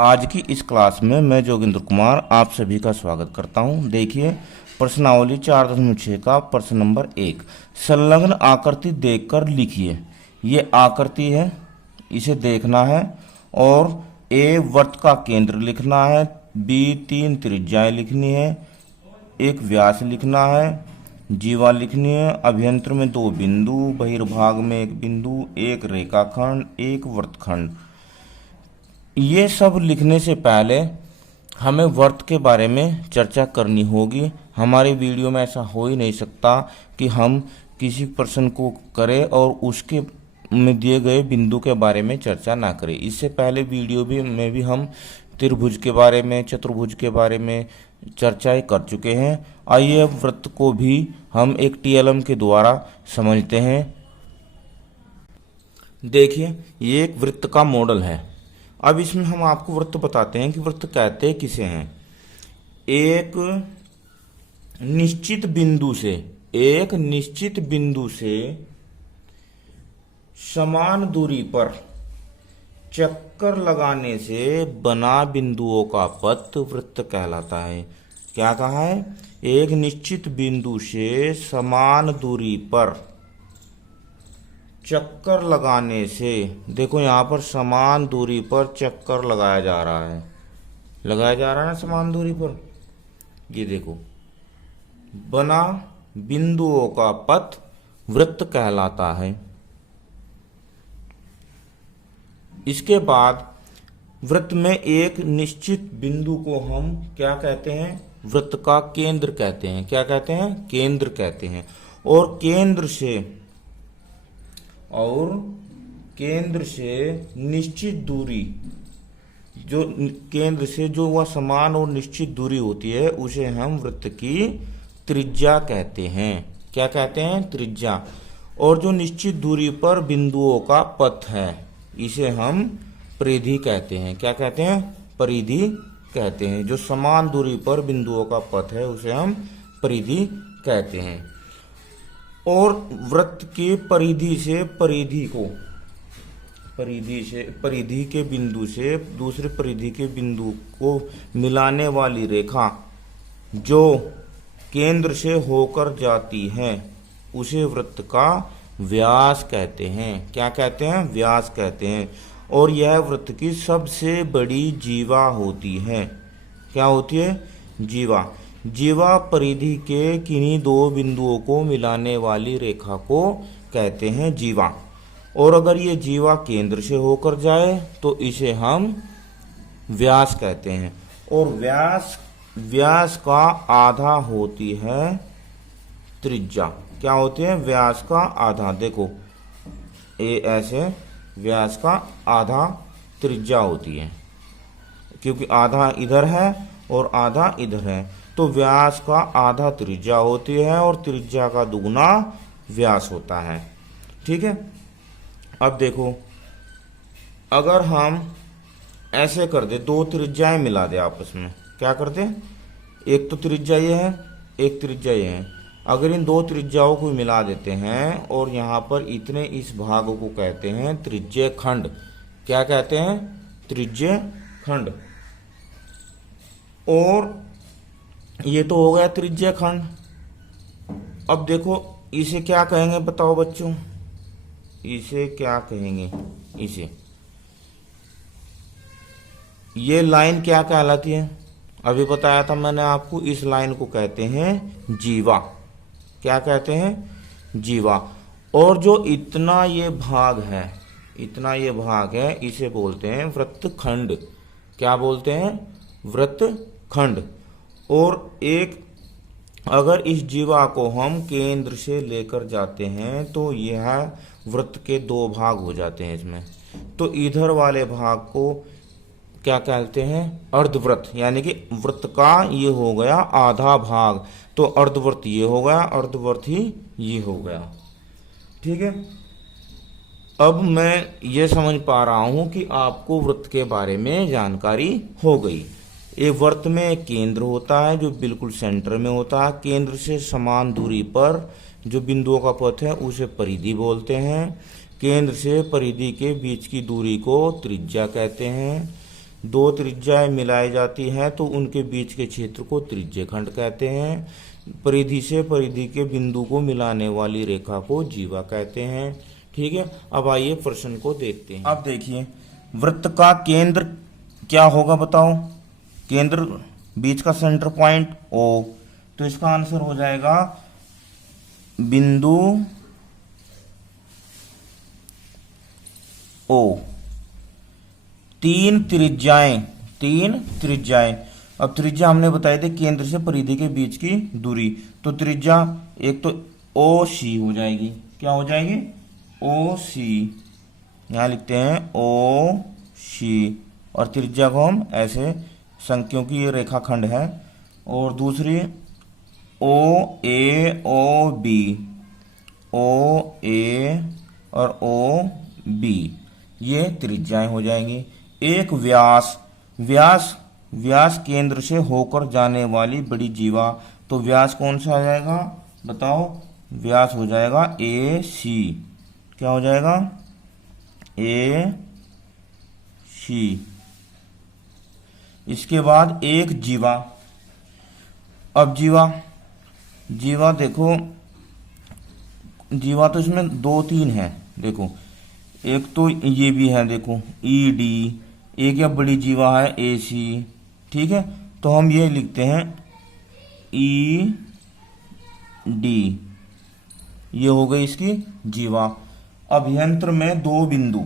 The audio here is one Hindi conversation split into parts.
आज की इस क्लास में मैं जोगिंद्र कुमार आप सभी का स्वागत करता हूं। देखिए प्रश्नावली 4.6 का प्रश्न नंबर 1, संलग्न आकृति देखकर लिखिए। ये आकृति है, इसे देखना है और ए वृत्त का केंद्र लिखना है, बी 3 त्रिज्याएं लिखनी है, एक व्यास लिखना है, जीवा लिखनी है, अभ्यंतर में 2 बिंदु, बहिर्भाग में 1 बिंदु, एक रेखाखंड, एक वृत्तखंड। ये सब लिखने से पहले हमें वृत्त के बारे में चर्चा करनी होगी। हमारी वीडियो में ऐसा हो ही नहीं सकता कि हम किसी प्रश्न को करें और उसके में दिए गए बिंदु के बारे में चर्चा ना करें। इससे पहले वीडियो में भी हम त्रिभुज के बारे में, चतुर्भुज के बारे में चर्चाएं कर चुके हैं। आइए वृत्त को भी हम एक टीएलएम के द्वारा समझते हैं। देखिए ये एक वृत्त का मॉडल है। अब इसमें हम आपको वृत्त बताते हैं कि वृत्त कहते किसे हैं। एक निश्चित बिंदु से समान दूरी पर चक्कर लगाने से बना बिंदुओं का पथ वृत्त कहलाता है। क्या कहा है? एक निश्चित बिंदु से समान दूरी पर चक्कर लगाने से, देखो यहाँ पर समान दूरी पर चक्कर लगाया जा रहा है, ना समान दूरी पर। ये देखो, बना बिंदुओं का पथ वृत्त कहलाता है। इसके बाद वृत्त में एक निश्चित बिंदु को हम क्या कहते हैं? वृत्त का केंद्र कहते हैं। क्या कहते हैं? केंद्र कहते हैं। और केंद्र से निश्चित दूरी, जो केंद्र से जो वह समान और निश्चित दूरी होती है उसे हम वृत्त की त्रिज्या कहते हैं। क्या कहते हैं? त्रिज्या। और जो निश्चित दूरी पर बिंदुओं का पथ है इसे हम परिधि कहते हैं। क्या कहते हैं? परिधि कहते हैं। जो समान दूरी पर बिंदुओं का पथ है उसे हम परिधि कहते हैं। और वृत्त की परिधि के बिंदु से दूसरे परिधि के बिंदु को मिलाने वाली रेखा जो केंद्र से होकर जाती है उसे वृत्त का व्यास कहते हैं। क्या कहते हैं? व्यास कहते हैं। और यह वृत्त की सबसे बड़ी जीवा होती है। क्या होती है? जीवा। जीवा परिधि के किन्हीं 2 बिंदुओं को मिलाने वाली रेखा को कहते हैं जीवा। और अगर ये जीवा केंद्र से होकर जाए तो इसे हम व्यास कहते हैं। और व्यास का आधा होती है त्रिज्या। क्या होती है? व्यास का आधा। देखो ये ऐसे व्यास का आधा त्रिज्या होती है, क्योंकि आधा इधर है और आधा इधर है, तो व्यास का आधा त्रिज्या होती है और त्रिज्या का दुगुना व्यास होता है। ठीक है। अब देखो, अगर हम ऐसे कर दे, 2 त्रिज्याएं मिला दे आपस में, क्या करते? एक तो त्रिज्या ये है, एक त्रिज्या ये है। अगर इन 2 त्रिज्याओं को मिला देते हैं और यहाँ पर इतने इस भाग को कहते हैं त्रिज्य खंड। क्या कहते हैं? त्रिज्य खंड। और ये तो हो गया त्रिज्य खंड। अब देखो इसे क्या कहेंगे, बताओ बच्चों, इसे क्या कहेंगे? ये लाइन क्या कहलाती है? अभी बताया था मैंने आपको, इस लाइन को कहते हैं जीवा। क्या कहते हैं? जीवा। और जो इतना ये भाग है इसे बोलते हैं वृत्तखंड। क्या बोलते हैं? वृत्तखंड। और एक अगर इस जीवा को हम केंद्र से लेकर जाते हैं तो यह वृत्त के 2 भाग हो जाते हैं इसमें। तो इधर वाले भाग को क्या कहते हैं? अर्धवृत्त। यानी कि वृत्त का ये हो गया आधा भाग, तो अर्धवृत्त ये हो गया, अर्धवृत्त ही ये हो गया। ठीक है। अब मैं ये समझ पा रहा हूं कि आपको वृत्त के बारे में जानकारी हो गई। एक वृत्त में एक केंद्र होता है जो बिल्कुल सेंटर में होता है। केंद्र से समान दूरी पर जो बिंदुओं का पथ है उसे परिधि बोलते हैं। केंद्र से परिधि के बीच की दूरी को त्रिज्या कहते हैं। दो त्रिज्याएं मिलाई जाती हैं तो उनके बीच के क्षेत्र को त्रिज्य खंड कहते हैं। परिधि से परिधि के बिंदु को मिलाने वाली रेखा को जीवा कहते हैं। ठीक है, अब आइए प्रश्न को देखते हैं। अब देखिए, वृत्त का केंद्र क्या होगा बताओ? केंद्र, बीच का सेंटर पॉइंट ओ, तो इसका आंसर हो जाएगा बिंदु ओ। तीन त्रिज्याएं, अब त्रिज्या हमने बताई थी केंद्र से परिधि के बीच की दूरी, तो त्रिज्या एक तो ओ सी हो जाएगी। क्या हो जाएगी? ओ सी, यहां लिखते हैं ओ सी, और त्रिज्या को हम ऐसे क्योंकि ये रेखाखंड है। और दूसरी ओ ए ओ बी, ओ ए और ओ बी, ये त्रिज्याएं हो जाएंगी। एक व्यास केंद्र से होकर जाने वाली बड़ी जीवा, तो व्यास कौन सा आ जाएगा बताओ? व्यास हो जाएगा ए सी। क्या हो जाएगा? ए सी। इसके बाद एक जीवा। अब जीवा देखो, जीवा तो इसमें दो तीन है। देखो, एक तो ये भी है, देखो ई डी, एक या बड़ी जीवा है ए सी। ठीक है, तो हम ये लिखते हैं ई डी, ये हो गई इसकी जीवा। अभ्यंतर में दो बिंदु।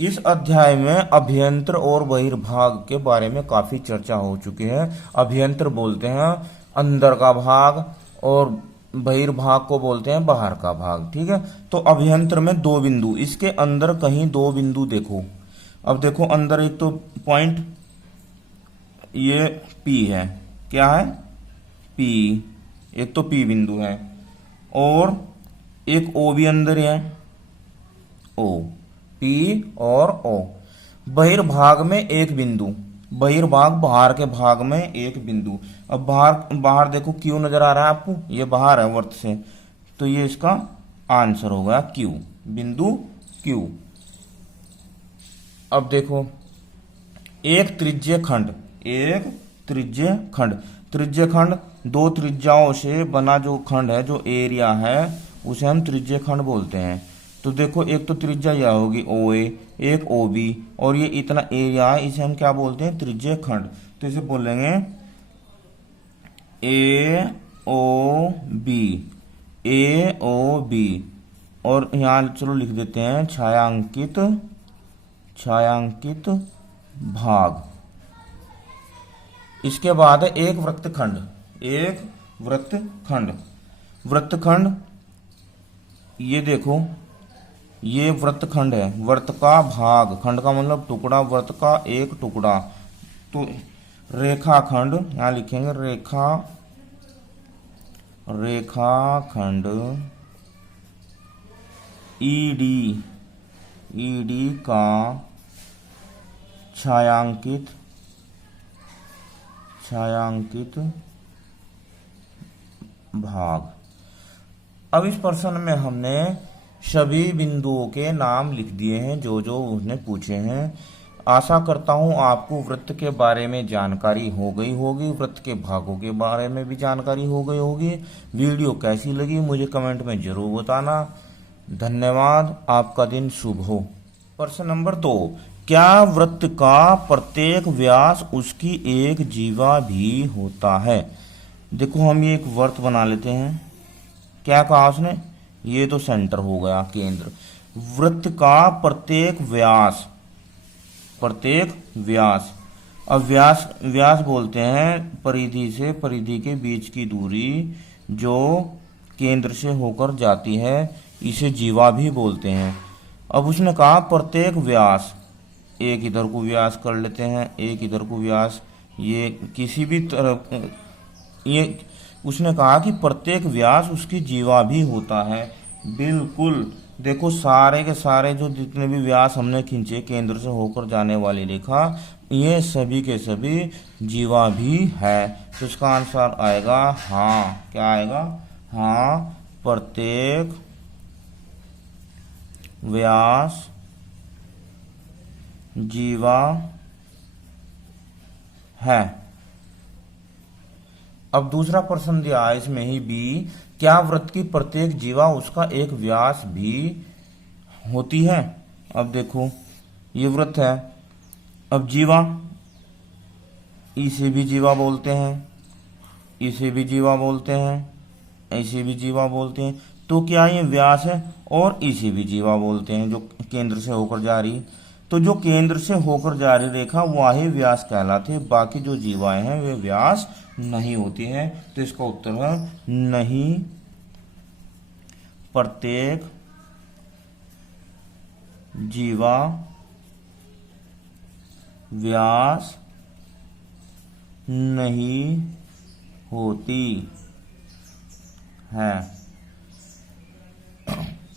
इस अध्याय में अभ्यंतर और बहिर्भाग के बारे में काफी चर्चा हो चुकी है। अभ्यंतर बोलते हैं अंदर का भाग और बहिर्भाग को बोलते हैं बाहर का भाग। ठीक है, तो अभ्यंतर में दो बिंदु, इसके अंदर कहीं दो बिंदु देखो। अब देखो अंदर एक तो पॉइंट ये P है। क्या है? P, एक तो P बिंदु है, और एक O भी अंदर है, O, P और O। बहिर्भाग में एक बिंदु, बहिर्भाग बाहर के भाग में एक बिंदु। अब बाहर देखो Q नजर आ रहा है आपको, ये बाहर है वृत्त से, तो ये इसका आंसर हो गया Q, बिंदु Q। अब देखो, एक त्रिज्य खंड दो त्रिज्याओं से बना जो खंड है, जो एरिया है, उसे हम त्रिज्य खंड बोलते हैं। तो देखो, एक तो त्रिज्या यह होगी ओ ए, एक ओ बी, और ये इतना एरिया है, इसे हम क्या बोलते हैं? त्रिज्य खंड। तो इसे बोलेंगे ए ओ बी, ए ओ बी। और यहां चलो लिख देते हैं छायांकित भाग। इसके बाद एक वृत्तखंड, ये देखो, ये वृत्तखंड है। वृत्त का भाग, खंड का मतलब टुकड़ा, वृत्त का एक टुकड़ा। तो रेखाखंड, यहां लिखेंगे रेखाखंड ईडी का छायांकित भाग। अब इस प्रश्न में हमने सभी बिंदुओं के नाम लिख दिए हैं जो उसने पूछे हैं। आशा करता हूं आपको वृत्त के बारे में जानकारी हो गई होगी, वृत्त के भागों के बारे में भी जानकारी हो गई होगी। वीडियो कैसी लगी मुझे कमेंट में जरूर बताना। धन्यवाद, आपका दिन शुभ हो। प्रश्न नंबर 2, क्या वृत्त का प्रत्येक व्यास उसकी एक जीवा भी होता है? देखो, हम ये एक वृत्त बना लेते हैं। क्या कहा उसने? ये तो सेंटर हो गया, केंद्र। वृत्त का प्रत्येक व्यास, अब व्यास बोलते हैं परिधि से परिधि के बीच की दूरी जो केंद्र से होकर जाती है, इसे जीवा भी बोलते हैं। अब उसने कहा प्रत्येक व्यास, एक इधर को व्यास कर लेते हैं, एक इधर को व्यास, ये किसी भी तरह, ये उसने कहा कि प्रत्येक व्यास उसकी जीवा भी होता है। बिल्कुल, देखो सारे के सारे जो जितने भी व्यास हमने खींचे केंद्र से होकर जाने वाली रेखा, ये सभी के सभी जीवा भी है। तो इसका आंसर आएगा हाँ। क्या आएगा? हाँ, प्रत्येक व्यास जीवा है। अब दूसरा प्रश्न दिया है इसमें ही बी, क्या वृत्त की प्रत्येक जीवा उसका एक व्यास भी होती है। अब देखो ये वृत्त है, अब जीवा, इसे भी जीवा बोलते हैं, इसे भी जीवा बोलते हैं, इसे भी जीवा बोलते हैं, तो क्या ये व्यास है, और इसे भी जीवा बोलते हैं जो केंद्र से होकर जा रही। तो जो केंद्र से होकर जा रही रेखा वही व्यास कहलाती है, बाकी जो जीवाएं हैं वे व्यास नहीं होती हैं। तो इसका उत्तर है नहीं, प्रत्येक जीवा व्यास नहीं होती है।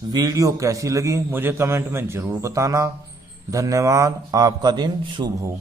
वीडियो कैसी लगी मुझे कमेंट में जरूर बताना। धन्यवाद, आपका दिन शुभ हो।